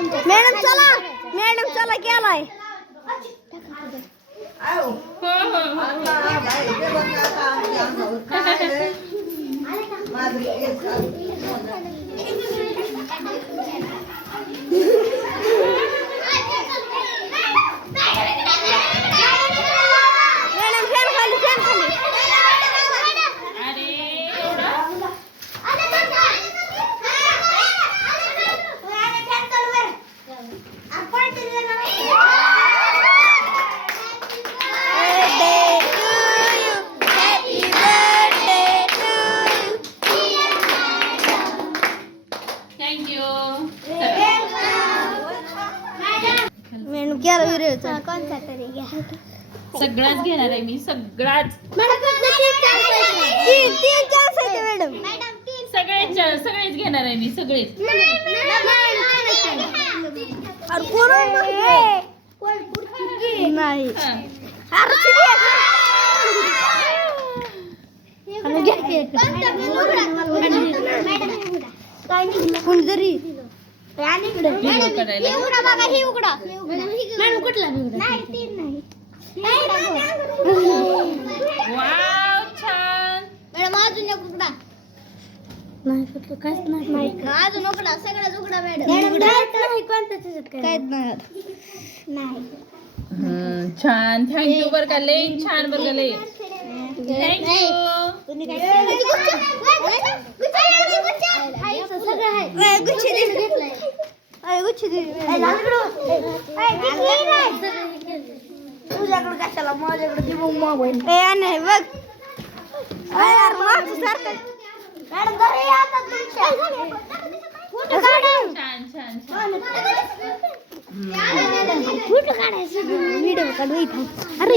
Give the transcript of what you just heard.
Madam चला केलाय. सगळाच घेणार आहे मी, सगळाच. सगळेच घेणार आहे मी, सगळेच. नाही कोणतरी वाव, छान. मॅडम अजून एक उघडा. नाही कुठलं काहीच नाही. अजून उघडा, सगळ्याच उघडा मॅडम. काहीच नाही. छान, थँक्यू बर का, लय छान बर का, लय थँक्यू. तुझ्याकडे कशाला, माझ्याकडे मोबाईल नाही बघ. छान छान छान. फोटो काढायचं, व्हिडिओ काढू इथं. अरे